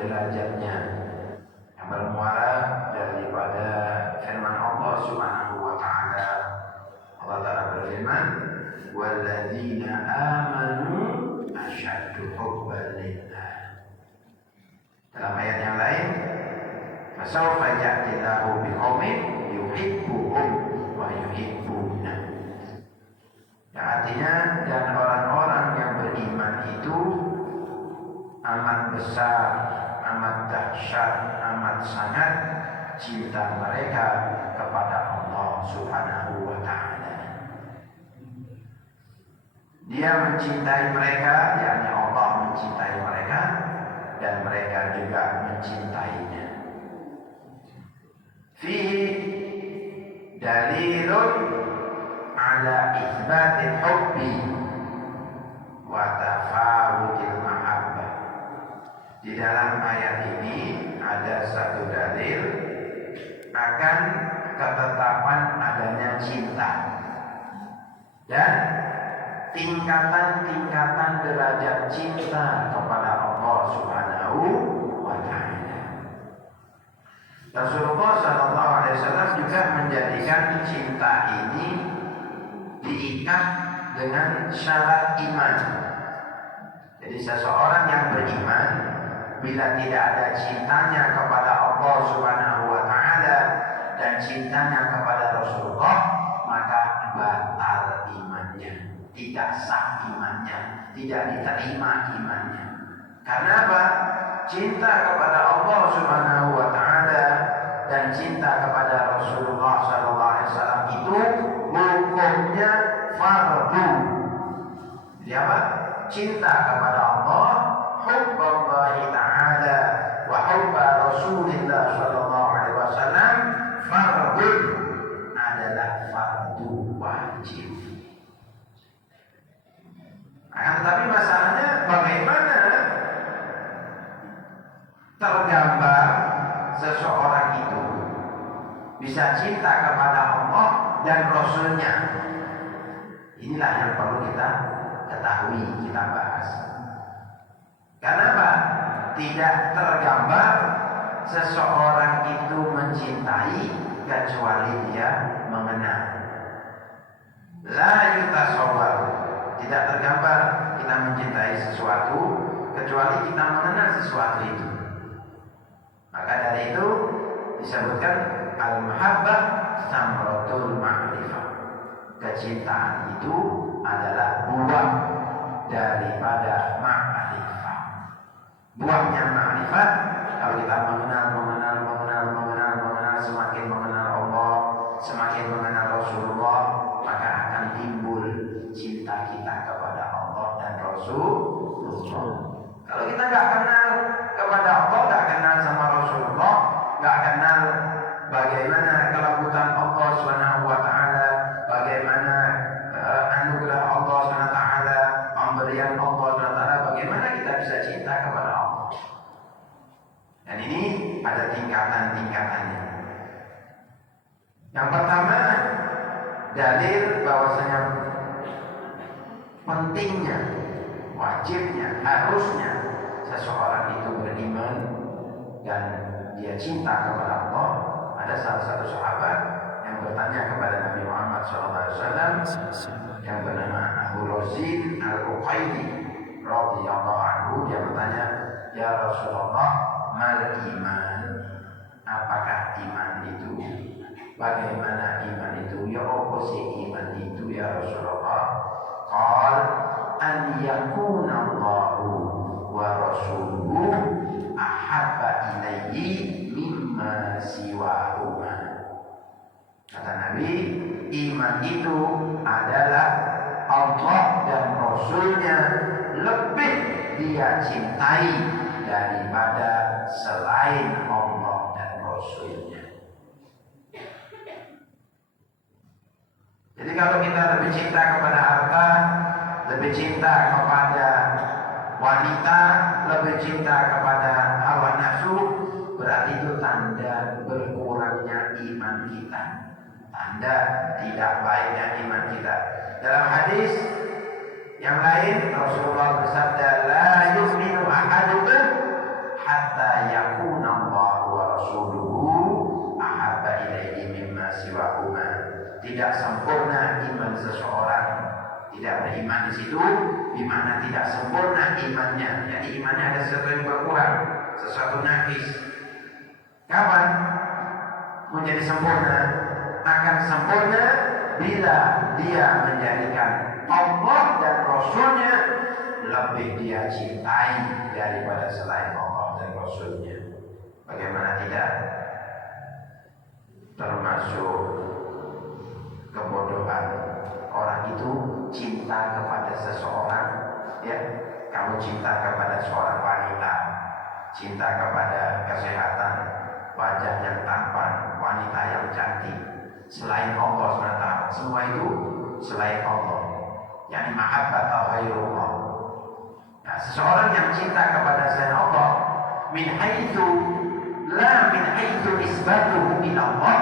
derajatnya yang bermuara daripada firman Allah Subhanahu wa taala. Allah Ta'ala berfirman, "Walladzina amanu asyaddu hubban lillah." Dalam ayat yang lain, "Fasawfa ya'tillahu biqaumin yuhibbuhum wa yuhibbuna." Yang artinya, dan orang-orang yang beriman itu amat besar, amat dahsyat, amat sangat cinta mereka kepada Allah Subhanahu wa taala. Dia mencintai mereka, yakni Allah mencintai mereka, dan mereka juga mencintainya. Fihi dalilun ala itsbatil hubbi wa tafawutil mahabbah. Di dalam ayat ini ada satu dalil akan ketetapan adanya cinta dan tingkatan-tingkatan derajat cinta kepada Allah Subhanahu wa taala. Rasulullah sallallahu alaihi wasallam juga menjadikan cinta ini diikat dengan syarat iman. Jadi seseorang yang beriman, bila tidak ada cintanya kepada Allah Subhanahu wa taala dan cintanya kepada Rasulullah, maka batal imannya, tidak sah imannya, tidak diterima imannya. Karena apa? Cinta kepada Allah Subhanahu wa taala dan cinta kepada Rasulullah sallallahu alaihi wasallam itu hukumnya fardu. Jadi apa? Cinta kepada Allah, hubballahi ta'ala wa hubba Rasulillah sallallahu alaihi wasallam fardu, adalah fardu wajib. Akan tetapi masalahnya bagaimana tergambar seseorang itu bisa cinta kepada Allah dan Rasulnya. Inilah yang perlu kita ketahui, kita bahas. Kenapa tidak tergambar seseorang itu mencintai kecuali dia mengenal? La yutasawwar, tidak tergambar kita mencintai sesuatu kecuali kita mengenal sesuatu itu. Maka dari itu disebutkan al-mahabbah samratul ma'rifah. Kecintaan itu adalah buah daripada ma'rifah. Buahnya ma'rifah, kalau kita mengenal, semakin mengenal Allah, semakin mengenal Rasulullah, maka akan timbul cinta kita kepada Allah dan Rasulullah. Kalau kita nggak kenal kepada Allah, nggak kenal sama Rasulullah, nggak kenal bagaimana kelembutan Allah Subhanahu wa taala, bagaimana anugerah Allah Subhanahu wa taala, pemberian Allah Subhanahu wa taala, bagaimana kita bisa cinta kepada Allah. Dan ini ada tingkatan-tingkatannya. Yang pertama, dalil bahwasanya pentingnya, wajibnya, harusnya seseorang itu beriman dan dia cinta kepada Allah. Ada salah satu sahabat yang bertanya kepada Nabi Muhammad SAW yang bernama Abu Razin Al-Uqaidi radhiyallahu anhu. Dia bertanya, "Ya Rasulullah, mal iman? Apakah iman itu? Bagaimana iman itu? Ya apa sih iman itu ya Rasulullah?" Qal an yakuna Allahu wa rasuluhu ahabba ilaihi mimma siwahuma. Kata Nabi, iman itu adalah Allah dan Rasulnya lebih dia cintai daripada selain Allah dan Rasulnya. Jadi kalau kita lebih cinta kepada harta, lebih cinta kepada wanita, lebih cinta kepada hawa nafsu, berarti itu tanda berkurangnya iman kita, tanda tidak baiknya iman kita. Dalam hadis yang lain Rasulullah bersabda, "La yu'minu ahadukum hatta yakuna Allah wa rasuluhu ahabba ilaihi mimma siwahuma. Tidak sempurna iman seseorang, tidak beriman di situ di mana tidak sempurna imannya. Jadi imannya ada sesuatu yang berkurang, sesuatu nakis. Kapan menjadi sempurna? Akan sempurna bila dia menjadikan Allah dan Rasulnya lebih dia cintai daripada selain Allah dan Rasulnya. Bagaimana tidak? Termasuk kebodohan orang itu cinta kepada seseorang, ya. Kamu cinta kepada seorang wanita, cinta kepada kesehatan, wajah yang tampan, wanita yang cantik, selain Allah SWT. Semua itu selain Allah, yakni mahabbat ghairullah. Nah, seseorang yang cinta kepada selain Allah min haitsu la min haitsu nisbatuhu ila Allah,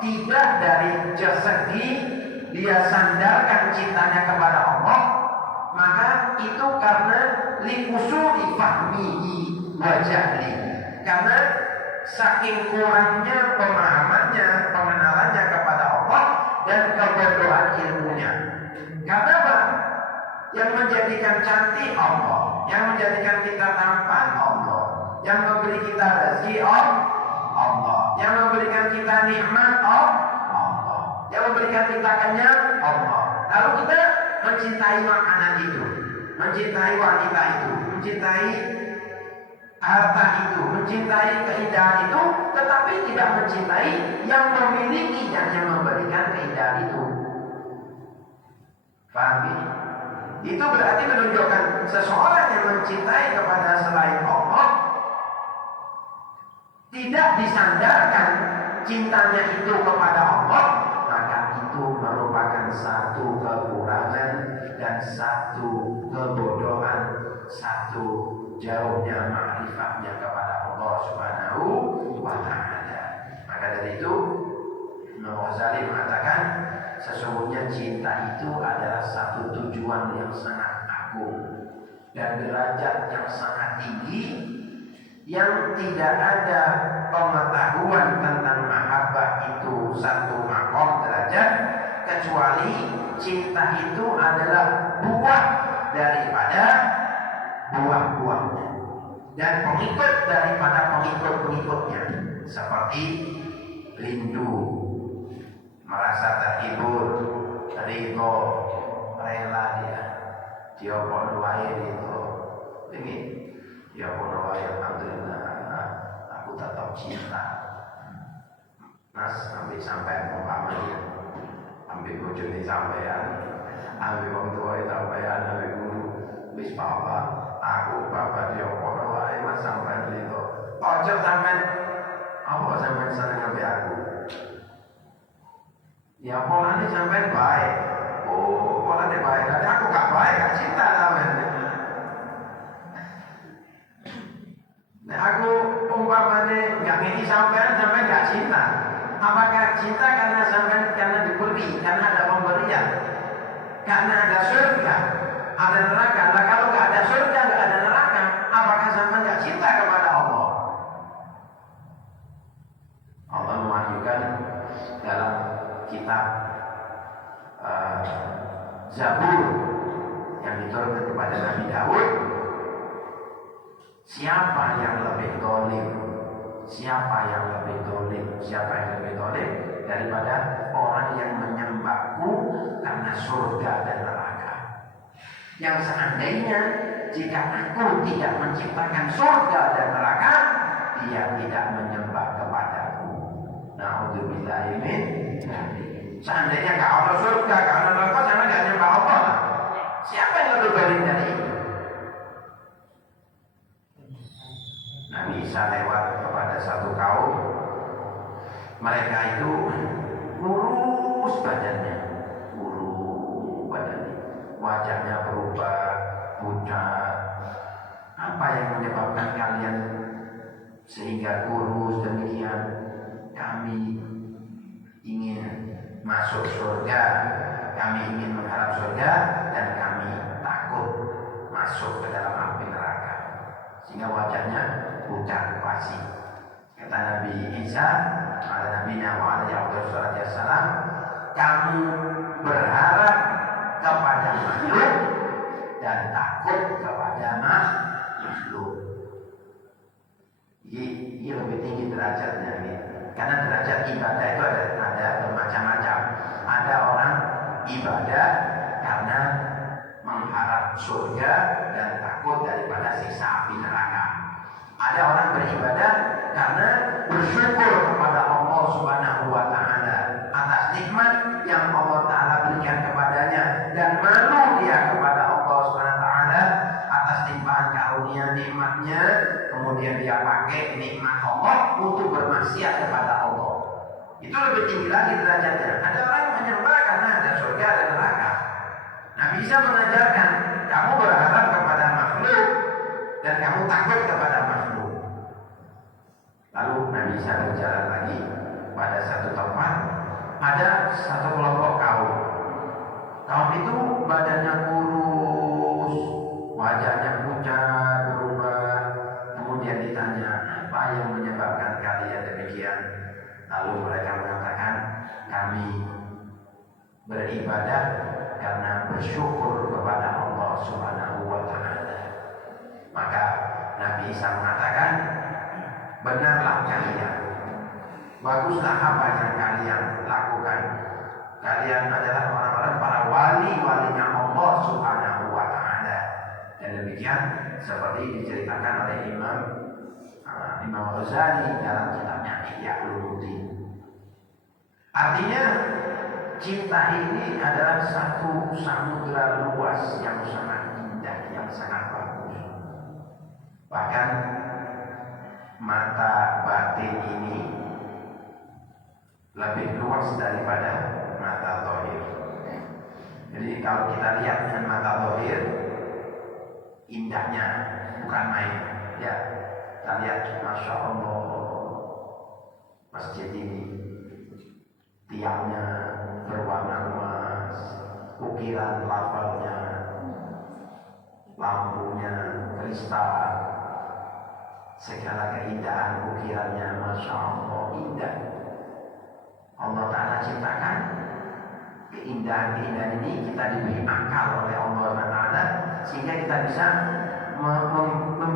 tidak dari segi dia sandarkan cintanya kepada Allah, maka itu karena likusuri fahmihi wa jahli, karena saking kurangnya pemahamannya, pengenalannya kepada Allah dan kebodohan ilmunya. Karena apa? Yang menjadikan cantik Allah, yang menjadikan kita tampan Allah, yang memberi kita rezeki Allah, yang memberikan kita nikmat Allah, yang memberikan kita kenyang Allah. Lalu kita mencintai makanan itu, mencintai wanita itu, mencintai harta itu, mencintai keindahan itu, tetapi tidak mencintai yang memilikinya, yang memberikan keindahan itu. Paham ini? Itu berarti menunjukkan seseorang yang mencintai kepada selain Allah tidak disandarkan cintanya itu kepada Allah, maka itu merupakan satu kekurangan dan satu kebodohan, satu jauhnya ma'rifatnya kepada Allah Subhanahu wa ta'ala. Maka dari itu Imam Ghazali mengatakan sesungguhnya cinta itu adalah satu tujuan yang sangat agung dan derajat yang sangat tinggi, yang tidak ada pengetahuan tentang mahabbah itu satu maqam derajat, kecuali cinta itu adalah buah daripada buah-buahnya dan pengikut daripada pengikut-pengikutnya, seperti rindu, merasa terhibur, ridho, rela dia pun wae itu ini dia pun wae, alhamdulillah aku tetap cinta. Mas sampai umpamanya ambil bojone sampean, ambil wong tuwa sampean, ambil guru wis bapak, aku bapak dia pun wae mas sampean itu ojo sampean apa sampean seneng ambil aku. Ya polanya sampai baik. Oh, polanya baik. Tapi aku gak baik, gak cinta sampai. Nah, aku umpamanya gak ngini sampai gak cinta. Apakah cinta karena diberi, karena ada pemberian, karena ada surga, ada neraka? Nah, kalau gak ada surga, gak ada neraka, apakah sampai gak cinta kepada Allah? Allah mewahyukan dalam kitab Zabur yang diturunkan kepada Nabi Daud, siapa yang lebih zalim, siapa yang lebih zalim daripada orang yang menyembahku karena surga dan neraka, yang seandainya jika aku tidak menciptakan surga dan neraka, dia tidak menyembah kepadaku. Na'udzubillahi min dzalik. Seandainya gak ada surga, gak ada neraka, sana gak nyembah Allah. Siapa yang lebih baik dari itu? Nabi Isa lewat kepada satu kaum, mereka itu kurus badannya, wajahnya berubah pucat. Apa yang menyebabkan kalian sehingga kurus demikian? Kami ingin masuk surga, kami ingin mengharap surga, dan kami takut masuk ke dalam api neraka. sehingga wajahnya pucat pasi. Kata Nabi Isa, ala Nabi Muhammad SAW, kamu berharap kepada makhluk dan takut kepada makhluk. Ini lebih tinggi derajatnya gitu. Karena derajat ibadah itu ada bermacam-macam. Ada orang ibadah karena mengharap surga dan takut daripada siksa api neraka. Ada orang beribadah karena bersyukur kepada Allah Subhanahu wa taala atas nikmat yang Allah taala berikan kepadanya dan malu dia kepada Allah Subhanahu wa taala atas limpahan karunia nikmatnya, kemudian dia pakai nikmat Allah untuk bermaksiat kepada Allah. Itu lebih tinggi lagi derajatnya. Ada orang yang menyembah karena ada surga dan neraka. Nabi Isa mengajarkan, kamu berharap kepada makhluk dan kamu takut kepada makhluk. Lalu Nabi Isa berjalan lagi pada satu tempat, ada satu kelompok kaum. Kaum itu badannya kurus, wajahnya pucat, berubah. Kemudian ditanya, apa yang menyebabkan kalian demikian? Lalu mereka mengatakan, kami beribadah karena bersyukur kepada Allah Subhanahu wa taala. Maka Nabi Isa mengatakan, benarlah kalian, baguslah apa yang kalian lakukan. Kalian adalah orang-orang para wali-walinya Allah Subhanahu wa taala. Dan demikian seperti diceritakan oleh Imam Ghazali dalam kitabnya Ihya Ulumuddin. Artinya cinta ini adalah satu samudra luas yang sangat indah, yang sangat bagus. Bahkan mata batin ini lebih luas daripada mata zahir. Jadi kalau kita lihat dengan mata zahir, indahnya bukan main. Ya, kita lihat, masya Allah, masjid ini tiangnya berwarna emas, ukiran lafalnya, lampunya kristal, segala keindahan ukirannya, masya Allah, indah. Allah Ta'ala ciptakan keindahan-keindahan ini, kita diberi akal oleh Allah Ta'ala sehingga kita bisa membuat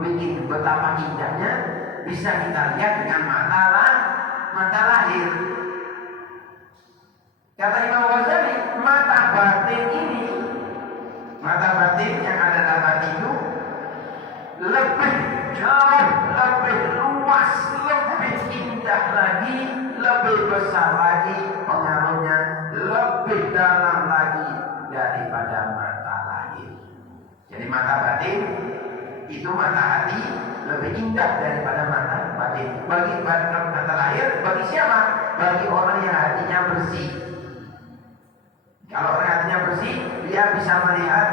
betapa indahnya bisa kita lihat dengan mata lahir. Kata Imam Ghazali, mata batin ini, mata batin yang ada dalam hati itu lebih jauh, lebih luas, lebih indah lagi, lebih besar lagi pengaruhnya, lebih dalam lagi daripada mata lahir. Jadi mata batin itu mata hati lebih indah daripada mata batin. Bagi mata lahir, bagi siapa? Bagi orang yang hatinya bersih. Kalau orang hatinya bersih, dia bisa melihat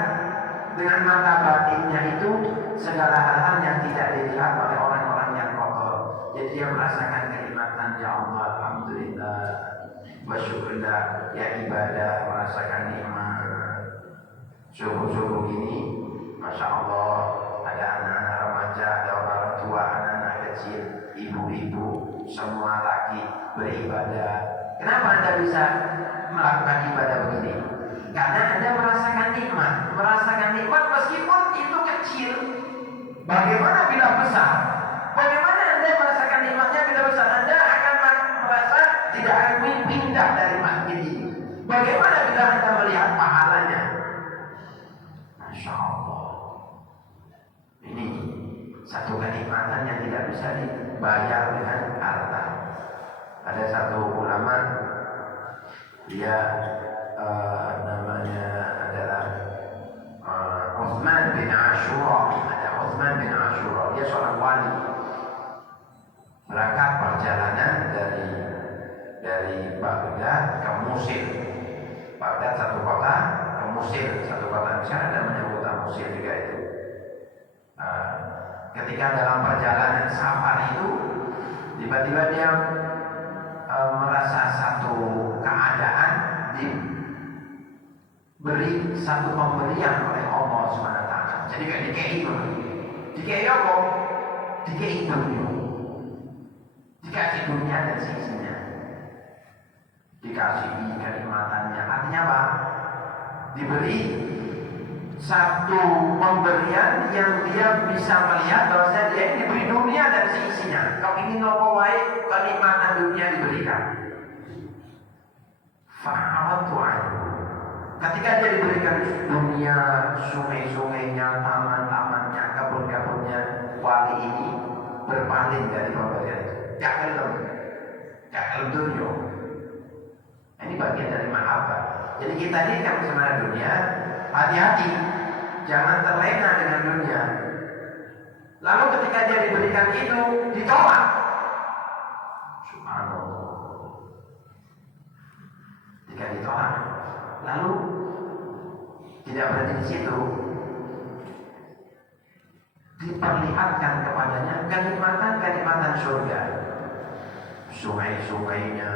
dengan mata batinnya itu segala hal-hal yang tidak dilihat oleh orang-orang yang kotor. Jadi dia merasakan kenikmatan, ya Allah, alhamdulillah, wa syukurillah, ya ibadah, merasakan nikmat. Subuh-subuh ini, masya Allah, ada anak-anak remaja, ada orang tua, anak-anak kecil, ibu-ibu, semua lagi beribadah. Kenapa Anda bisa melakukan ibadah begini? Karena Anda merasakan nikmat meskipun itu kecil. Bagaimana bila besar? Bagaimana Anda merasakan nikmatnya bila besar? Anda akan merasa tidak akan pindah dari masjid ini. Bagaimana bila Anda melihat pahalanya? Masya Allah. Ini satu kenikmatan yang tidak bisa dibayar dengan harta. Ada satu ulama, dia namanya adalah Uthman bin Ashura. Ada Uthman bin Ashura, dia seorang wali. Berangkat perjalanan dari Baghdad ke Mesir. Baghdad satu kota, ke Mesir satu kota. Misalnya namanya kota Mesir juga itu. Ketika dalam perjalanan safar itu, tiba-tiba dia merasa satu keadaan diberi satu pemberian oleh Allah SWT. Jadi kayak dikei apa? dikei dunia, dikasih dunia dan seisinya, dikasih kenikmatannya. Artinya apa? Diberi satu pemberian yang dia bisa melihat bahwasanya dia ini diberi dunia dan seisinya. Kau ingin nopo wae, kenikmatan dunia diberikan. Fa'awatu anhu. Ketika dia diberikan dunia, sungai-sungainya, taman-tamannya, kebun-kebunnya, wali ini berpaling dari pemberian itu. Gak kelem dunia. Ini bagian dari mahabbah. Jadi kita ini kan sebenarnya dunia, hati-hati, jangan terlena dengan dunia. Lalu ketika dia diberikan itu, ditolak. Subhanallah. Jika ditolak, lalu tidak berhenti di situ, diperlihatkan kepadanya kenikmatan surga, sungai-sungainya,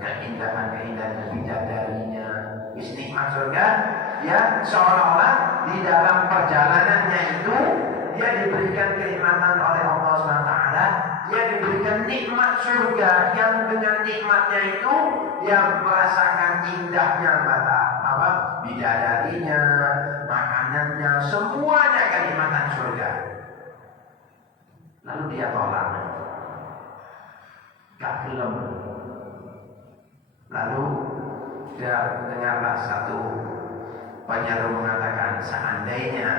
keindahan-keindahan bidadarinya, nikmat surga. Ya, seolah-olah di dalam perjalanannya itu dia diberikan kenikmatan oleh Allah SWT. Dia diberikan nikmat surga yang dengan nikmatnya itu dia merasakan indahnya bidadarinya, makanannya, semuanya kenikmatan surga. Lalu dia tolak, gak film. Lalu dia dengarlah satu penyeru mengatakan, seandainya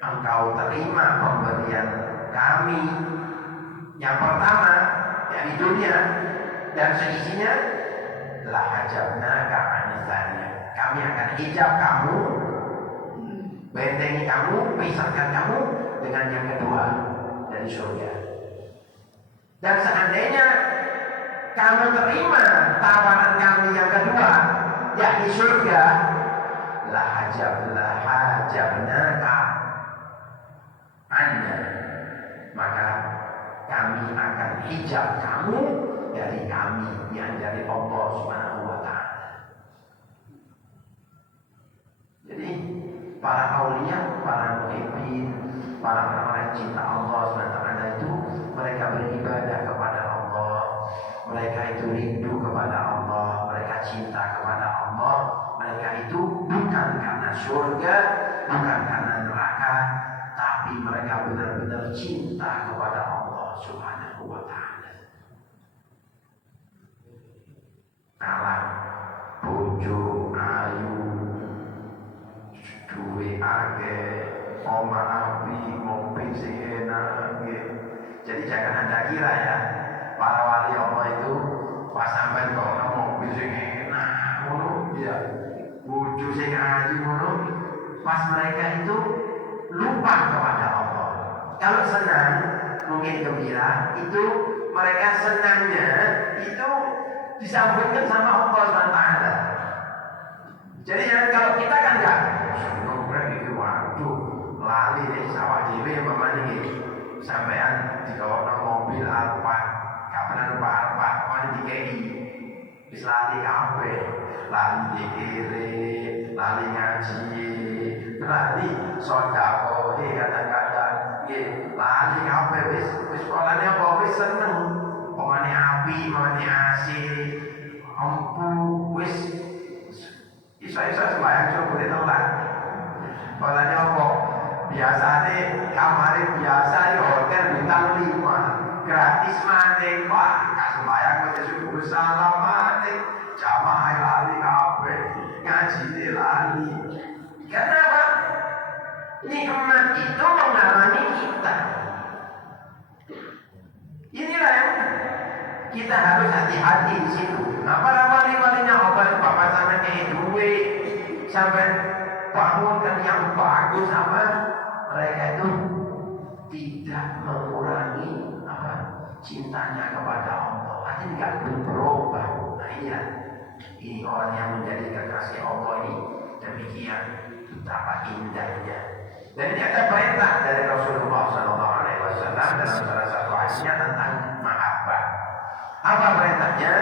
engkau terima pemberian kami yang pertama, yakni dunia dan seisinya, la hajabnaka anitanya, kami akan hijab kamu, bentengi kamu, pisahkan kamu dengan yang kedua dari surga. Dan seandainya kamu terima tawaran kami yang kedua, yakni surga, la hajabnaka anna, maka kami akan hijab kamu dari kami, yang dari Allah Subhanahu wa Ta'ala. Jadi para aulia, para muhibbin, para orang-orang cinta Allah Subhanahu wa Ta'ala itu mereka beribadah kepada Allah, mereka itu rindu kepada Allah, mereka cinta kepada Allah. Mereka itu bukan karena surga, bukan karena neraka, tapi mereka benar-benar cinta kepada Allah Subhanahu wa Ta'ala. Alam bojo ayu, duwe akeh, omah api, mobil sing enak. Jadi jangan Anda kira ya, para wali Allah itu pas sampai kalau mobil sing enak, ngono ya, bojo sing ayu ngono, pas mereka itu lupa kepada Allah. Kalau senang, mungkin gembira, itu mereka senangnya itu disambungkan sama Allah SWT. Jadi ya, kalau kita kan enggak senang itu, waduh, lali deh sawah dewe pemane iki. Sampean digawa mobil Alphard, gak pernah numpak Alphard, pemane dikei. Wis lali kabeh, lali dikire, lali ngaji, lali sedekah kadang-kadang nggih, lali kabeh wis sekolahane apa wis seneng. Pemane api, pemane asih, ampu wis iso-iso sembahyang subuh boleh tolak. Polanya apa? Biasanya kamar biasa di hotel bintang 5 gratis maning, Pak. Gak sembahyang baca subuh salam maning, jamaah lali kabeh, ngaji lali. Kenapa? Nikmat itu mengalami kita. Inilah yang kita harus hati-hati di situ. Nah, para wali-walinya obat bapak sana kayak duit sampai bangunkan yang bagus apa, mereka itu tidak mengurangi cintanya kepada Allah. Artinya tidak berubah. Nah ini orang yang menjadi kekasih Allah ini demikian betapa indahnya. Dan ini ada perintah dari Rasulullah SAW dalam salah satu hadisnya tentang mahabbah. Apa perintahnya?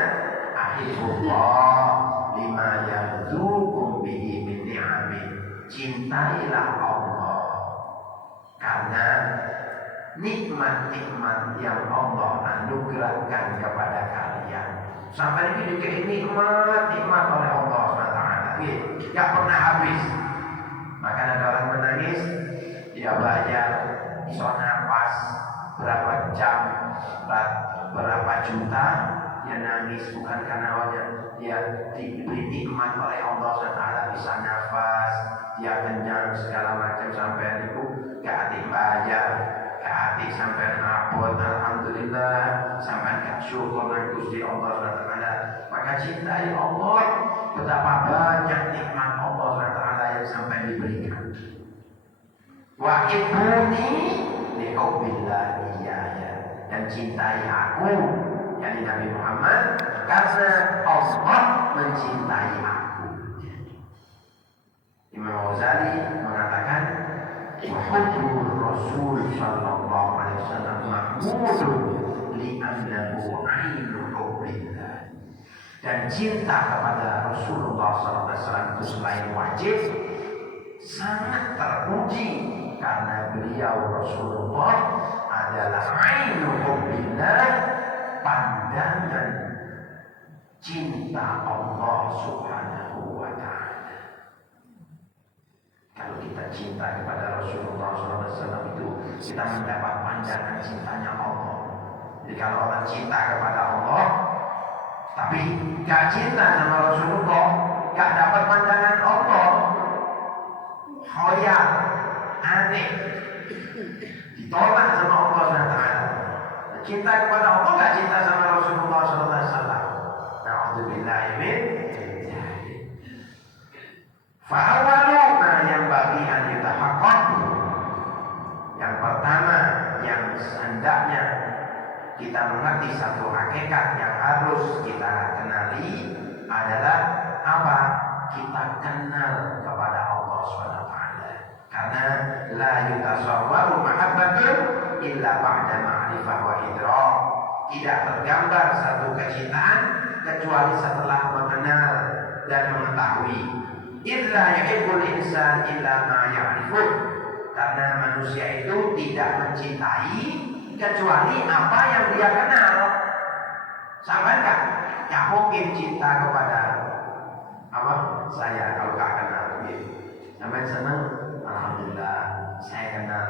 Ahibbullah lima yadzukum bihi min ni'amin. Cintailah Allah karena nikmat-nikmat yang Allah anugerahkan kepada kalian. Sampai ini dikit nikmat oleh Allah SWT. Gak pernah habis. Maka ada orang menangis, dia bayar, iso nafas berapa jam, berapa juta, dia nangis bukan karena dia diberi nikmat oleh Allah SWT, bisa nafas, dia kenyang segala macam sampai itu gak hati bayar, gak hati sampai abot, alhamdulillah, sampai gak syukur dengan Gusti Allah SWT. Maka cintai Allah, betapa banyak nikmat Allah SWT yang sampai diberikan. Wa ibuni liqaubillah iyaya, dan cintai aku, yakni Nabi Muhammad, karena Allah mencintai aku. Imam Ghazali mengatakan, hubbur Rasul sallallahu alaihi wasallam mahmudun li'annahu ainu hubbillah. Dan cinta kepada Rasulullah sallallahu alaihi wasallam itu selain wajib, sangat terpuji karena beliau Rasulullah adalah ainu hubbillah, pandangan cinta Allah Subhanahu wa ta'ala. Kalau kita cinta kepada Rasulullah SAW itu, kita mendapat pandangan cintanya Allah. Jadi kalau orang cinta kepada Allah tapi gak cinta sama Rasulullah, gak dapat pandangan Allah, khoyal, aneh, ditolak sama Allah SWT. Cinta kepada Allah gak cinta sama Rasulullah SAW. Na'udzubillahi min dzalik. Fa'awalu ma yang bagi an yutahaqqaq. Yang pertama yang hendaknya kita mengerti satu hakikat yang harus kita kenali adalah apa? Kita kenal kepada Allah SWT. Karena la yutasawwaru mahabbatun illa ba'da ma'rifah wa idrak. Tidak tergambar satu kecintaan kecuali setelah mengenal dan mengetahui. Illa yuhibbul insan illa ma ya'rifun. Karena manusia itu tidak mencintai kecuali apa yang dia kenal. Sampai kan? Ya mungkin cinta kepada apa? Saya kalau gak kenal. Sampai senang, alhamdulillah saya kenal.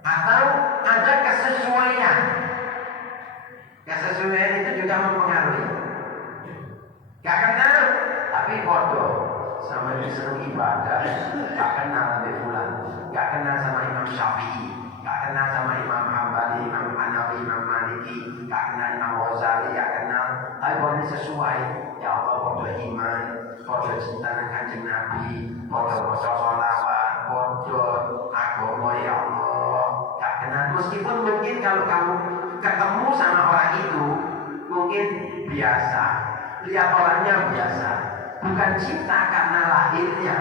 Atau ada kesesuaian. Kesesuaian itu juga mempengaruhi. Gak kenal tapi bodoh. Sama dia senang ibadah, gak kenal Nabi Fulan, gak kenal sama Imam Syafi'i, gak kenal sama Imam Hambali, Imam Hanafi, Imam Maliki, gak kenal Imam Ghazali, gak kenal. Tapi boleh sesuai. Ya Allah, bodoh iman, bodoh cinta dengan Kanjeng Nabi, bodoh sholawat, bodoh agama ya Allah. Gak kenal. Meskipun mungkin kalau kamu ketemu sama orang itu, mungkin biasa, lihat orangnya biasa. Bukan cinta karena lahirnya,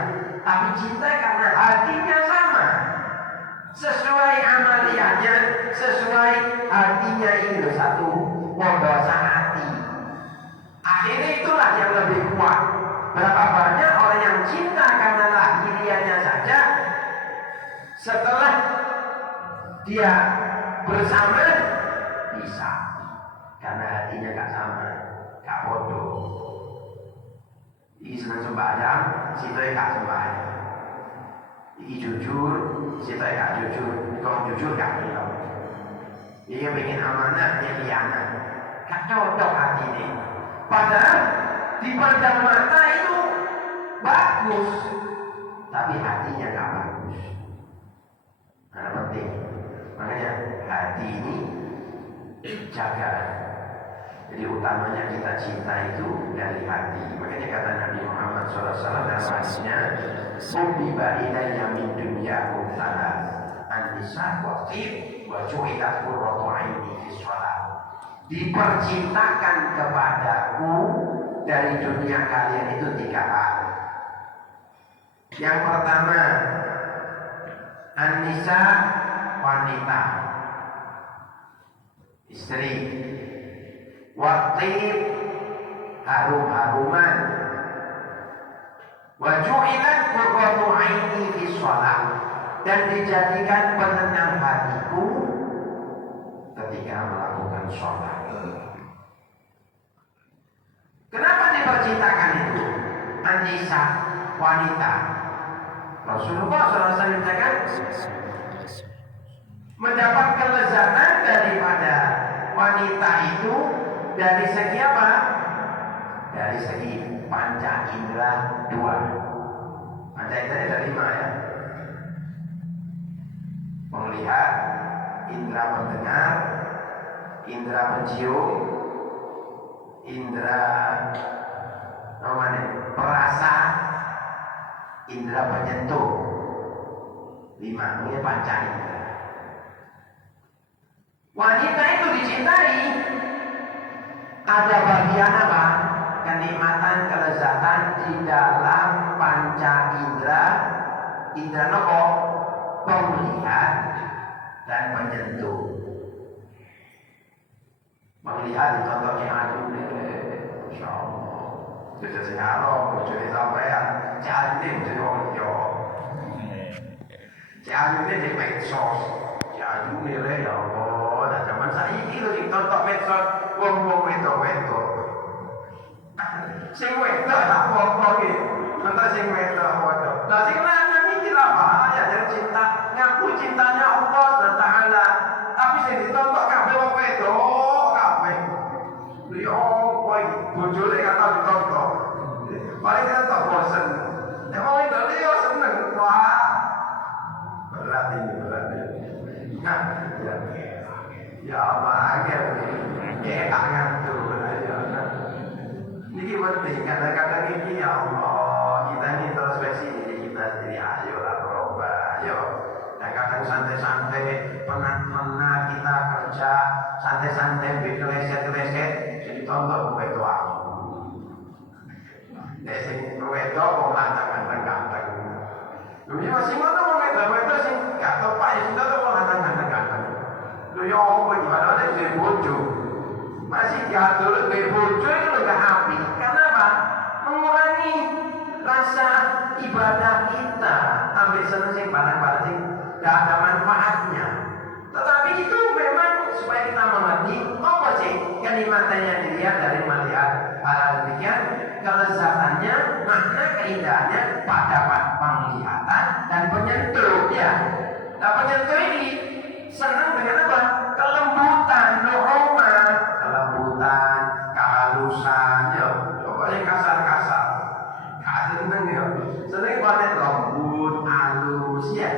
tapi cinta karena hatinya sama. Sesuai amaliannya, sesuai hatinya itu satu pondasa hati. Akhirnya itulah yang lebih kuat. Berapa banyak orang yang cinta karena lahiriannya saja, setelah dia bersama bisa, karena hatinya gak sama, gak bodoh. Iki senang sembahyang, situ gak sembahyang. Iki jujur, situ gak jujur. Kalau jujur gak bilang. Iki pengen amanah, dia khianat. Gak cocok hati ini. Padahal dipandang mata itu bagus, tapi hatinya gak bagus. Nah, penting. Makanya hati ini jaga. Jadi utamanya kita cinta itu dari hati. Makanya kata Nabi Muhammad SAW dalam hadisnya, "Hubbiba ilayya min dunyakum salat, an-nisa wa tib wa ju'ilat qurratu 'aini fi shalah." Dipercintakan kepadaku dari dunia kalian itu 3 hal. Yang pertama, an-nisa, wanita, istri. Watib, harum-haruman. Waju'ilat qurratu 'aini fi shalah, dan dijadikan penenang hatiku ketika melakukan sholat. Kenapa dipercintakan itu? An-nisa, wanita. Rasulullah SAW katakan mendapat kelezatan daripada wanita itu dari segi apa? Dari segi panca indera 2. Panca indera ada 5 ya. Melihat, indera mendengar, indera mencium, indera perasa, indera penyentuh. 5 ini panca indera. Wanita itu dicintai ada bagian apa? Kenikmatan, kelezatan di dalam panca indera. Indera nopo? Pemelihat dan menyentuh. Melihat contohnya aduh Masya Allah. Kita sekarang bojone sampean jadi jadi orang yo. Jadi di medsos. Jadi nilai ya Allah. Dan zaman saiki lho sing tonton medsos wong-wong wedok-wedok. Sing wedok tak apa-apa iki. Tonton sing wedok wedok. Lah sing lanang iki lah bahaya dari cinta. Ngaku cintanya Allah SWT. Tapi sing ditonton kabeh wong wedok kabeh. Yo kowe bojone kata ditonton. Paling kan tak bosen. Wong wedok liya seneng. Wah. Berat ini. Nah, ya apa aja ya kangen tuh ya. Ini penting kadang-kadang ini ya Allah kita ini introspeksi diri kita sendiri. Ayo lah berubah, ayo. Dan kadang santai-santai penat-penat kita kerja santai-santai bekeleset-keleset jadi tonton itu aku. Desi itu mau ganteng-ganteng. Ini masih mana mau itu sih nggak tepat ya sudah tuh mau ganteng-ganteng. Lu ya apa gimana ada di bojo masih jatuh di bojo itu nggak api. Karena apa? Mengurangi rasa ibadah kita. Ambil seneng sih barang-barang sih nggak ada manfaatnya. Tetapi itu memang supaya kita mengerti apa sih kenikmatannya dilihat dari melihat hal demikian, kelezatannya, makna keindahannya pada penglihatan dan penyentuh ya. Nah penyentuh ini senang dengan apa? Kelembutan, kelembutan, kehalusan, ya. Pokoknya kasar-kasar. Seneng ya. Seneng banget lembut, halus ya.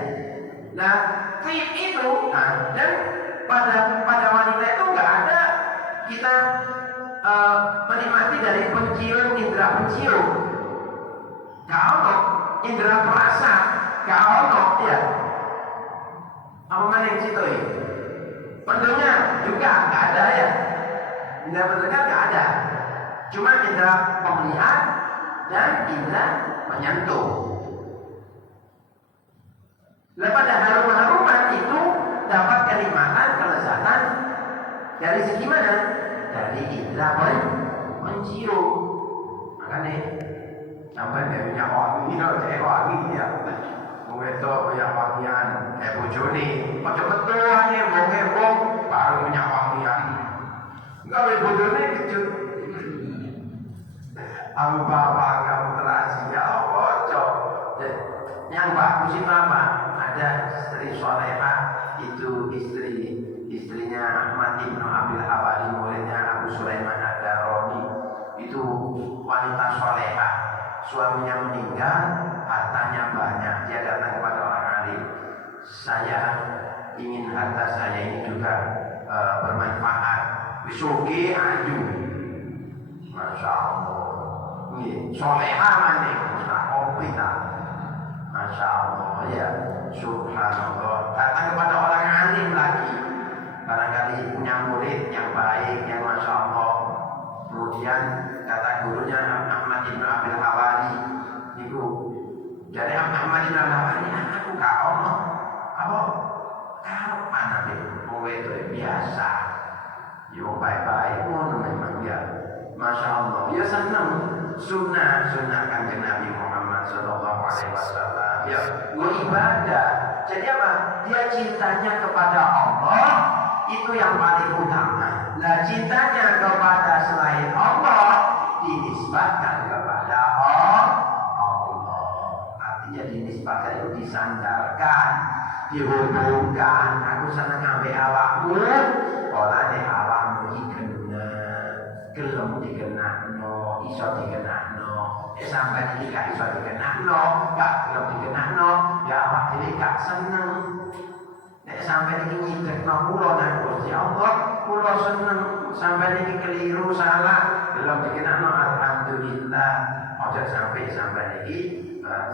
Nah, tip itu, dan pada wanita itu nggak ada kita menikmati dari pencium, indera pencium. Kalau indera perasa, kalau ya. Apa mana yang situ ya? Pendengar juga nggak ada ya. Indera pendengar nggak ada. Cuma indera pemelihat dan indera menyentuh. Pada harum-haruman itu dapat kenikmatan, kelezatan dari segi mana? Dari indera mencium. Makanya sampai dia punya wangi, saya wangi ya. Wedok punya wangian, bojone, ojo ketuanya hembong-hembong, baru punya wangian. Enggak bojone kejut. Aku bapak kamu rahasia, ojo. Yang bagus itu apa? Ada istri solehah, itu istrinya Ahmad ibnu Abil Hawari, muridnya Abu Sulaiman Ad-Darani. Itu wanita solehah, suaminya meninggal, hartanya banyak. Dia datang kepada orang alim, saya ingin harta saya ini juga bermanfaat. Wisuki aju, masya Allah. Ini solehah mandi, mustaqomita. Masya Allah ya, subhanallah. Datang kepada orang alim lagi, barangkali punya murid yang baik, yang masya Allah. Kemudian kata gurunya Ahmad ibnu Abil Hawari, itu jadi Ahmad ibnu Abil Hawari, aku kau apa? Kau mana deh? Itu biasa. Yo baik-baik, memang ya. Masya Allah, ya senang. Sunnah kanjeng Nabi Muhammad Sallallahu Alaihi Wasallam. Ya, beribadah. Jadi apa? Dia cintanya kepada Allah itu yang paling utama. Nah, cintanya kepada selain Allah dinisbatkan kepada Allah. Artinya dinisbatkan itu disandarkan, dihubungkan. Aku seneng ambek awakmu, olane awakmu iki gelem dikenakno, iso dikenakno. Sampai iki gak iso dikenakno, gak gelem dikenakno, ya awak dhewe gak seneng. Nek sampai iki nyidekno kula nang Gusti Allah, kula seneng. Sampai iki keliru salah, gelem dikenakno alhamdulillah. Aja sampai iki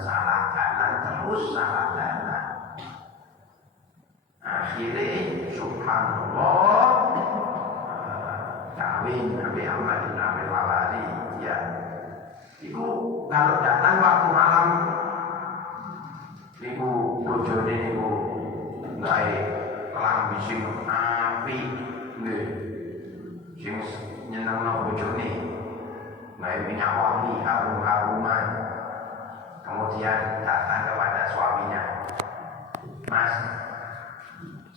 salah jalan terus salah jalan. Akhirnya subhanallah kawin Nabi Ahmad bin Abdul Waladi ya. Iku kalau datang waktu malam niku bojone niku gawe kelambi sing apik nggih. Sing nyenengno bojone. Gawe minyak wangi harum-haruman. Kemudian datang kepada suaminya. Mas,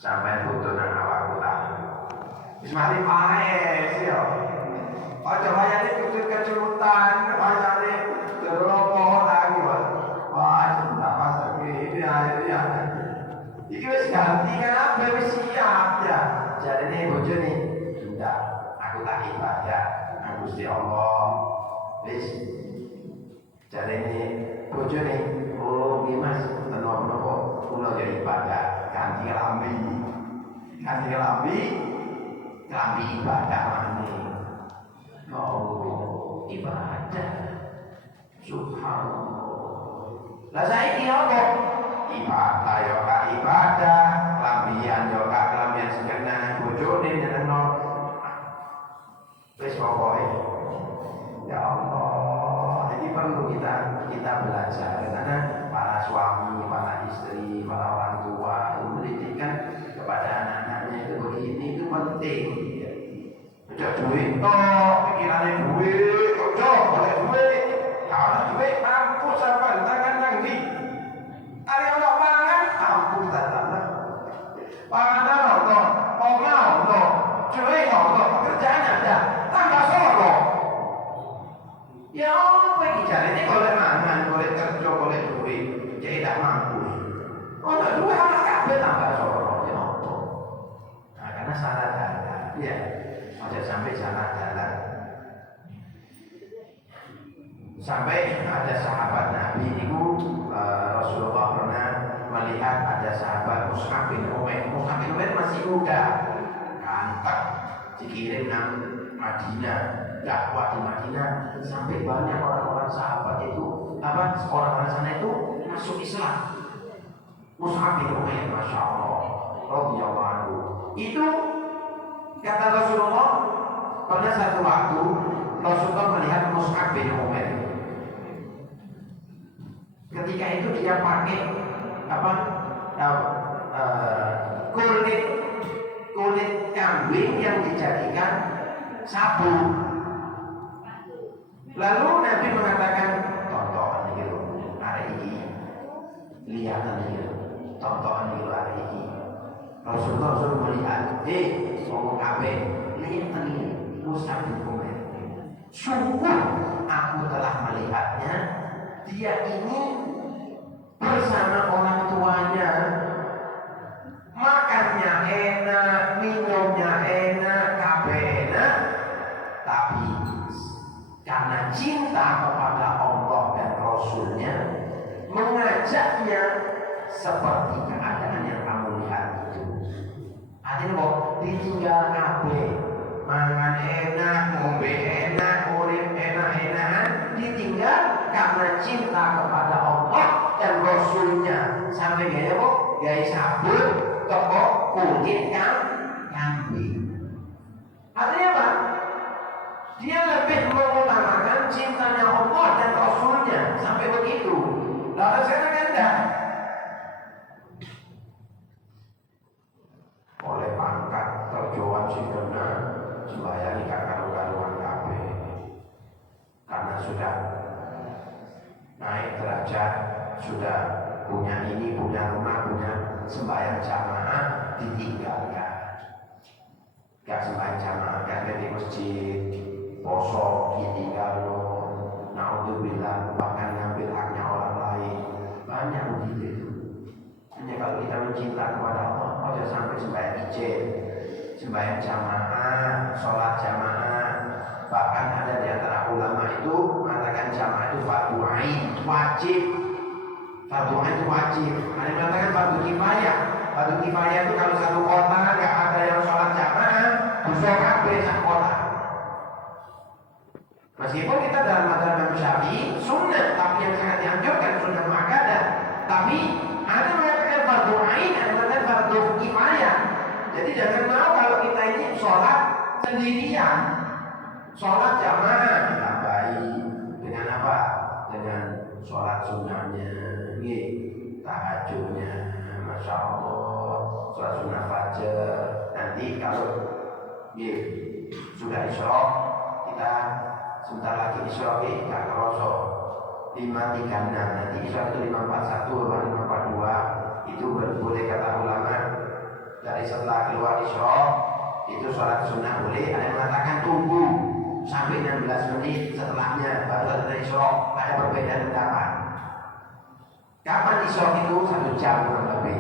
sampai foto nang awakku ta. Wis mari paes ya. Aja wayane kudu kecerutan, wayane deropo lagi wae. Wah, tak pas iki ya. Iki wis ganti kan wis siap ya. Jarine bojone sudah aku tak ibadah nang Gusti Allah. Wis jarine bojone, oh nggih Mas, tenan napa kula ya ibadah ganti kelambi. Ganti kelambi ibadah maneh. Oh, ibadah. Subhanallah. Lah saiki apa? Ibadah ya kak ibadah, kelambian ya kak kelambian sekenane bojone nyenengno. Wis pokoke. Ya Allah, ini perlu kita belajar karena para suami, para istri, para orang tua mendidikan kepada anak-anaknya itu begini itu penting. Udah duit toh, pikirannya duit, ojo boleh duit. Kalau duit mampu sampai tangan nanggi. Hari orang pangan, mampu tangan. Pangan Allah, omah Allah, duit Allah, pekerjaan ada, tambah solo. Ya apa ini caranya boleh mangan, boleh kerja, boleh duit, jadi tak mampu. Oh, tak duit anak kabeh tambah solo, ya apa? Nah, karena salah jalan, ya. Aja sampai salah jalan. Sampai ada sahabat Nabi itu Rasulullah pernah melihat ada sahabat Mus'ab bin Umair. Mus'ab bin Umair masih muda, ganteng, dikirim nang Madinah, dakwah di Madinah, sampai banyak orang-orang sahabat itu orang-orang sana itu masuk Islam. Mus'ab bin Umair, masya Allah, radhiyallahu anhu. Itu kata Rasulullah, pada satu waktu Rasulullah melihat Mus'ab bin Umair. Ketika itu dia pakai kulit kambing yang dijadikan sabun. Lalu Nabi mengatakan, tonton ini loh, hari ini lihat ini loh, tonton ini loh hari ini. Rasulullah suruh melihat, ngomong kabeh, lihat ini Mus'ab bin Umair. Sungguh aku telah melihatnya, dia ini bersama orang tuanya, makannya enak, minumnya enak, kabeh enak, tapi karena cinta kepada Allah dan Rasulnya mengajaknya seperti keadaan yang kamu lihat itu. Artinya kok ditinggal kabeh, mangan enak, ngombe enak, urip enak-enakan, ditinggal karena cinta kepada Allah dan Rasulnya. Sampai gaya kok gaya sabun toko kulit kambing. Artinya apa? Dia lebih mengutamakan cintanya Allah dan Rasulnya. Sampai begitu. Lalu sekarang kan enggak. Oleh pangkat terjuan si benar sembahyang ikat karu-karuan kabeh. Karena sudah naik derajat, sudah punya ini, punya rumah, punya sembahyang jamaah, ditinggalkan. gak sembahyang jamaah, gak di masjid, poso, ditinggal, naudzubillah, bahkan ngambil haknya orang lain, banyak begitu. Hanya kalau kita mencinta kepada Allah, jangan sampai sembahyang ijen, sembahyang jamaah, sholat jamaah. Bahkan ada di antara ulama itu mengatakan jamaah itu fardu ain, wajib. Fardu ain itu wajib. Ada yang mengatakan fardu kifayah. Fardu kifayah itu kalau satu kota nggak ada yang sholat jamaah, dosa kabeh sak kota. Meskipun kita dalam mazhab Imam Syafi'i sunnah, tapi yang sangat dianjurkan sunnah muakkadah. Tapi ada mengatakan fardu ain, ada mengatakan fardu kifayah. Jadi jangan mau kalau kita ini sholat sendirian, sholat jamaah ditambahi dengan apa? Dengan sholat sunnahnya, tahajudnya, masya Allah, sholat sunnah fajar. Nanti kalau sudah isya, kita sebentar lagi isya gak kerosok 536, nanti isya itu 541 542. Itu boleh kata ulama dari setelah keluar isya itu sholat sunnah boleh. Ada yang mengatakan tunggu sampai 16 menit setelahnya baru ada isya. Ada perbedaan pendapat. Kapan isya itu 1 jam lebih?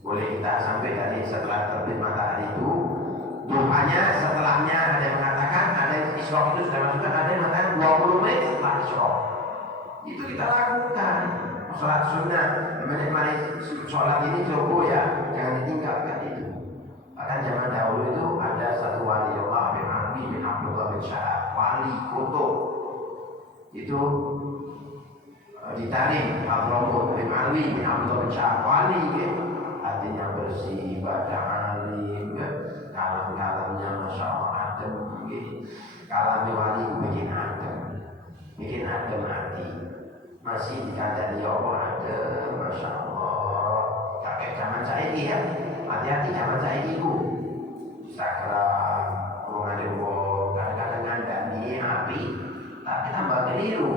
Boleh kita sampai dari setelah terbit matahari itu. Duhanya setelahnya ada yang mengatakan, ada yang isya itu sudah masukkan, ada yang mengatakan 20 menit setelah isya. Itu kita lakukan sholat sunnah. Menikmati sholat ini coba ya, jangan ditinggalkan itu. Bahkan zaman dahulu itu ada satu wali Allah bin Ali bin Abdullah bin Syahab, wali kutub itu ditarik Abdullah bin Ali bin Abdullah bin Syahab, wali hatinya bersih, ibadah alim, kalam-kalamnya masya Allah adem, kalamnya wali bikin adem hati. Masih dikandani ya Allah ada, masya Allah. Kakek zaman saya ini ya, hati-hati zaman saya ini ku. Instagram, hubungan dengan kadang-kadang ngandani api, tapi tambah keliru.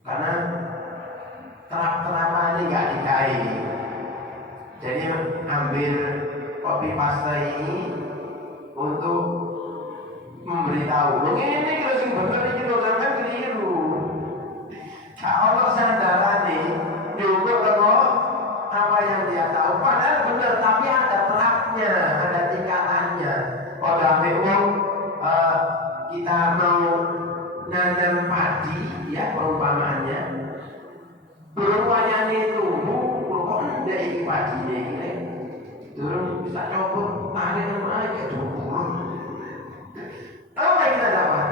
Karena terap-terapan ini nggak dikain. Jadi ambil copy paste ini untuk memberitahu. Ini kalau sing bener ini lo sampai keliru. Kalau sandaran ini diukur kalau apa yang dia tahu padahal benar, tapi ada terapnya, ada tingkatannya. Pada memang kita mau nanam padi, ya perumpamaannya, belum wayang itu, kok tidak ini padi ini, turun bisa coba tarik aja turun. Apa yang kita dapat?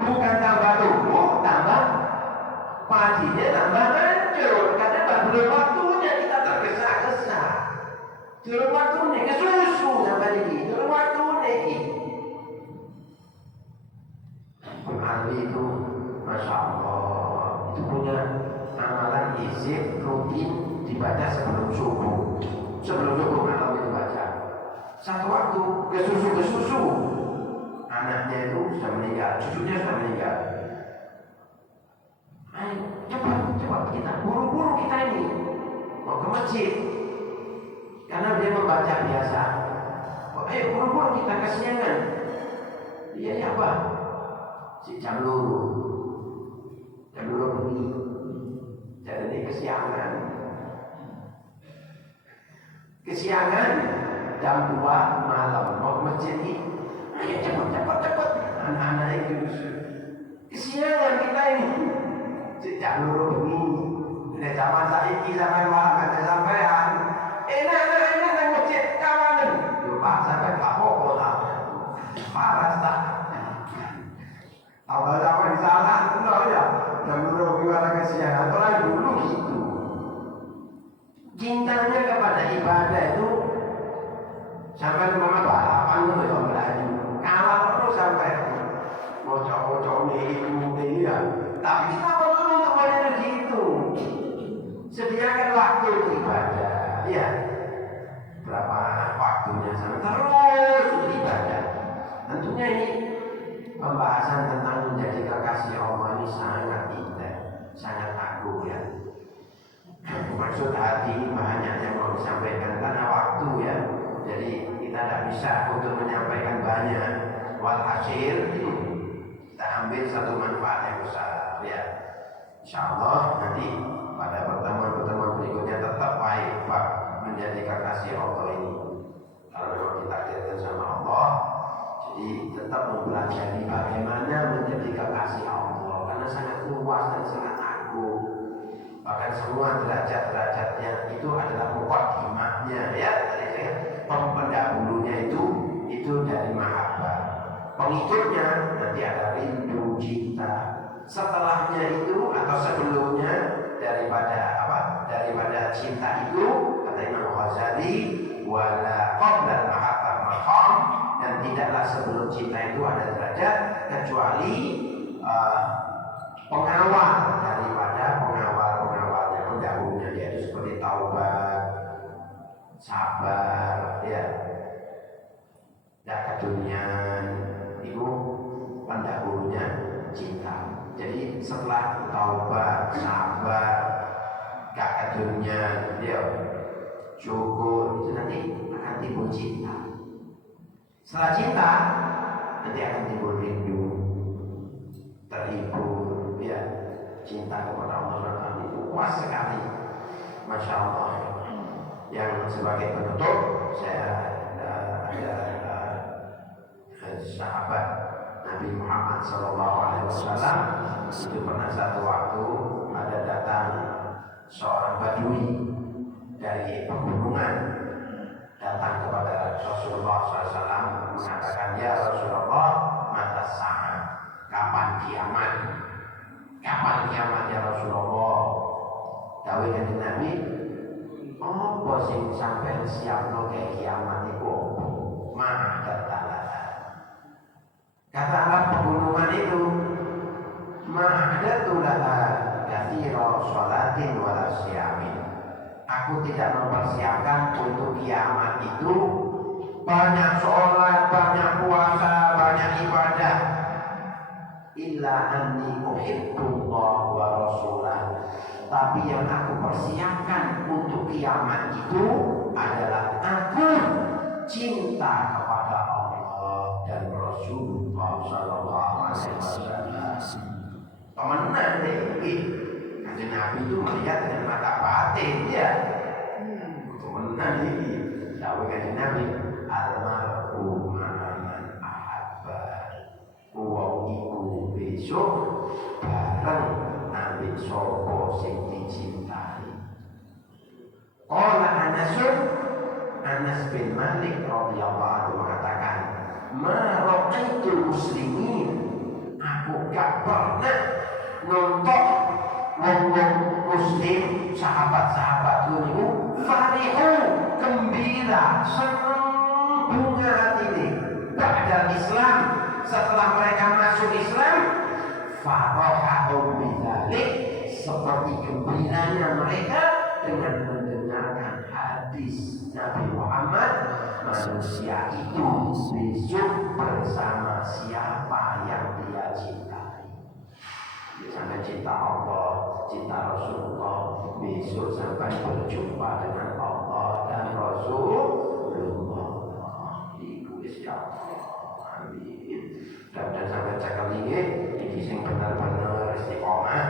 Bukan tambah tumbuh, tambah padinya tambah hancur. Karena belum waktunya kita tergesa-gesa. Belum waktunya ke susu sampai ini. Belum waktunya ini. Ali itu, masya Allah, itu punya amalan hizib rutin dibaca sebelum subuh. Sebelum subuh malam itu baca. Satu waktu ke susu. Anaknya itu sudah meninggal, cucunya sudah meninggal. Ayo, cepat kita, buru-buru kita ini mau ke masjid. Karena dia membaca biasa. Ayo buru-buru kita kesiangan. Iya ya apa? Si jam luru bengi. Jadi kesiangan jam 2 malam mau ke masjid ini. Ayo cepat. Anak-anak itu kesiangan kita ini. Sejak luru bengi. Ini zaman saiki sampai malam ada sampean. Enak nang masjid kawanan. Yo Pak sampai apa-apa lah. Paras tak. Apa-apa di sana benar ya. Dan luru gimana kesiangan. Orang dulu gitu. Cintanya kepada ibadah itu sampai mama balapan itu ya melaju. Kalah terus sampai bocah-bocah ini ya. Tapi kita perlu untuk begitu. Sediakan waktu untuk ibadah. Ya. Berapa waktunya sampai terus untuk ibadah. Tentunya ini pembahasan tentang menjadi kekasih Allah ini sangat indah, sangat agung ya. Maksud hati banyak yang mau disampaikan karena waktu ya. Jadi kita menyampaikan banyak. Walhasil kita ambil satu manfaat yang besar ya. Insyaallah nanti pada pertemuan-pertemuan berikutnya tetap baik Pak menjadi kekasih Allah ini. Kalau memang ditakdirkan sama Allah, jadi tetap mempelajari bagaimana menjadi kekasih Allah karena sangat luas dan sangat agung. Bahkan semua derajat-derajatnya itu adalah muqaddimahnya ya. Pendahulunya itu dari mahabbah. Pengikutnya nanti ada rindu, cinta. Setelahnya itu atau sebelumnya daripada cinta itu kata Imam Ghazali wala qabla mahabbah maqam, dan tidaklah sebelum cinta itu ada derajat kecuali pengawal daripada pengawalnya pendahulunya, yaitu seperti taubat, sabar ya, kedunian itu pendahulunya cinta. Jadi setelah taubat, sabar, kedunian ya, syukur, itu nanti akan timbul cinta. Setelah cinta nanti akan timbul rindu, terhibur ya. Cinta kepada Allah SWT itu luas sekali, Masya Allah. Yang sebagai penutup saya ada sahabat Nabi Muhammad SAW itu pernah satu waktu ada datang seorang badui dari pegunungan datang kepada Rasulullah SAW mengatakan, ya Rasulullah, mata sa'ah, kapan kiamat? Kapan kiamat ya Rasulullah? Dawuh kanjeng Nabi, apa sing sampeyan siapno ke kiamat niku? Ma'adat talata. Kata Arab pegunungan itu, ma'adat talata katsira sholatin wala siyamin. Aku tidak mempersiapkan untuk kiamat itu banyak sholat, banyak puasa, banyak ibadah. Illa anni uhibbullah wa rasulah. Tapi yang aku persiapkan untuk kiamat itu adalah aku cinta kepada Allah dan Rasulullah Sallallahu Alaihi Wasallam. Pemenang deh, kanjeng Nabi itu melihat dengan mata batin ya. Pemenang ini, dawuh kanjeng Nabi, almarhum man ahabba. Wong iku besok bareng ambil sopo sing dicintai. Qala Anas bin Malik radhiyallahu anhu mengatakan, ma ra'aitul muslimin, aku gak pernah nonton wong-wong muslim sahabat-sahabat dulu farihu, gembira, senang, bunga hati ini ba'da Islam, setelah mereka masuk Islam, farahahum bidzalik, seperti gembiranya mereka dengan mendengarkan hadis Nabi Muhammad, manusia itu besok bersama siapa yang dia cintai. Sampai cinta Allah, cinta Rasulullah, besok sampai berjumpa dengan Allah dan Rasulullah. Iku insyaallah. Amin. Dan sampai cakap ini sing benar-benar istiqomah.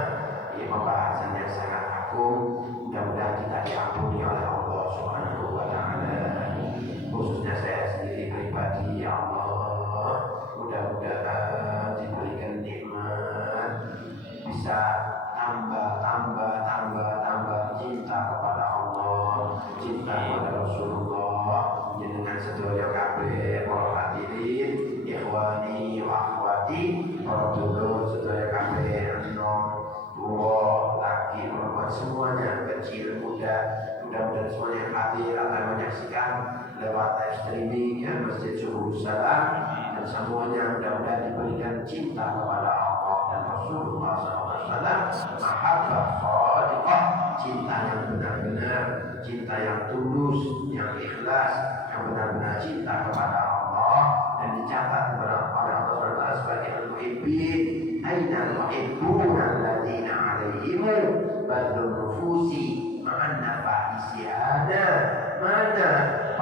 Ini pembahasan yang sangat agung. Mudah-mudahan kita diampuni oleh Allah Subhanahu wa Ta'ala. Khususnya saya sendiri pribadi, ya Allah, mudah-mudahan diberikan nikmat, bisa tambah cinta kepada Allah, cinta kepada Rasulullah, dengan sedaya kabeh para hadirin, ikhwani wa akhwati, para dulur sedaya kabeh, enom, tua, laki, perempuan, semuanya, kecil, muda, mudah-mudahan semuanya yang hadir akan menyaksikan lewat live streaming ya Masjid Suhul Salam, dan semuanya mudah-mudahan diberikan cinta kepada Allah dan Rasulullah SAW, mahabbah shadiqah, cinta yang benar-benar, cinta yang tulus, yang ikhlas, yang benar-benar cinta kepada Allah, dan dicatat kepada Allah SWT sebagai al-muhibbin. Aina al-muhibbun alladzina alaihim badrun nufusi ma'an nafaisi ada. Mana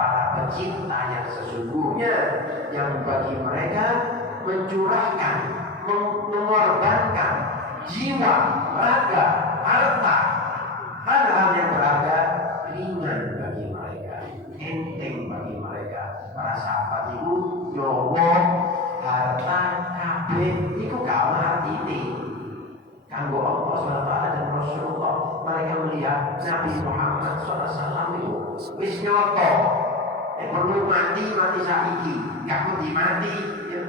para pecinta yang sesungguhnya, yang bagi mereka mencurahkan, mengorbankan jiwa, raga, harta, hal-hal yang berharga ringan bagi mereka, enteng bagi mereka. Para sahabat itu nyowo harta kabeh iku gak ana artine. Kanggo Allah SWT dan Rasulullah, mereka melihat Nabi Muhammad SAW itu wis nyoto, perlu mati saiki, gak mati ya.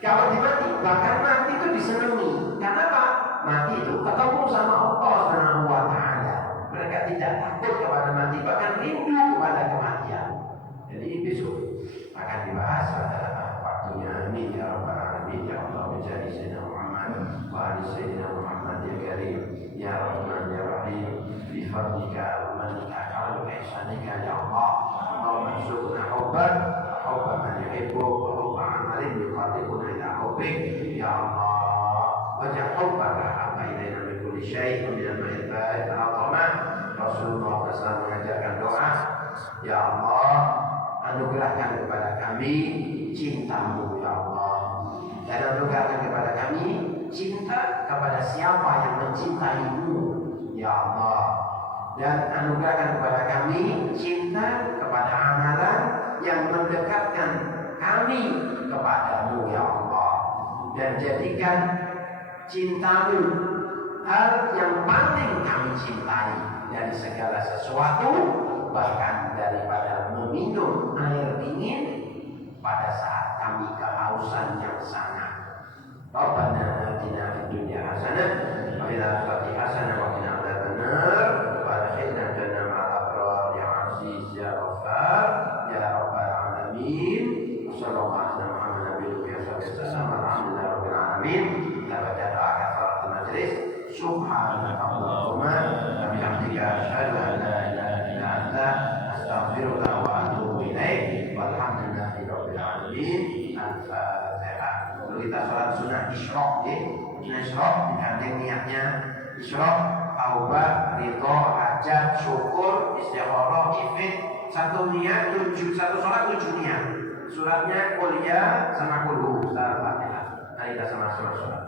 Kalau dimati, bahkan mati itu disenangi. Karena apa? Mati itu ketemu sama Allah Subhanahu wa Ta'ala. Mereka tidak takut kepada mati, bahkan rindu kepada kematian. Jadi ini besok akan dibahas pada waktunya. Amin ya rabbal alamin. Ya Allah, menjadi Sayyidina Muhammad wa ali Sayyidina Muhammad ya Karim ya Rahman ya Rahim, bi fadlika wa manika wa ihsanika ya Allah. Allahumma syukurna hubban man yuhibbu wa hubba amalin yuqarribuna ila hubbik ya Allah. Waj'al hubbaka habba ilaina min kulli syai' min al-mahabbat al-'azama. Rasulullah SAW mengajarkan doa, ya Allah, anugerahkan kepada kami cintamu ya Allah, dan anugerahkan kepada kami cinta kepada siapa yang mencintaimu ya Allah, dan anugerahkan kepada kami cinta kepada amalan yang mendekatkan kami kepadamu ya Allah, dan jadikan cintamu hal yang paling kami cintai dari segala sesuatu, bahkan daripada meminum air dingin pada saat kami kehausan yang sangat. Rabbana atina fid dunya hasanah wa fil akhirati hasanah wa qina adzabannar wa adkhilna jannata ma'al abrar ya aziz ya ghaffar ya rabbal alamin. Sallallahu alaihi wa sallam alhamdulillahi rabbil alamin. Kita baca doa kafaratul majlis. Subhanaka Allahumma wa bihamdika asyhadu an la ilaha illa anta astaghfiruka wa atubu ilaik. Walhamdulillahi rabbil alamin. Al-Fatihah. Lalu kita salat sunah isyraq ya. Sunah isyraq digandeng niatnya isyraq, taubah, ridha, hajat, syukur, istikharah, ifid. Satu niat tujuh, satu salat 7 niat. Suratnya kuliah sama kulhu. Al-Fatihah. Mari kita sama-sama salat.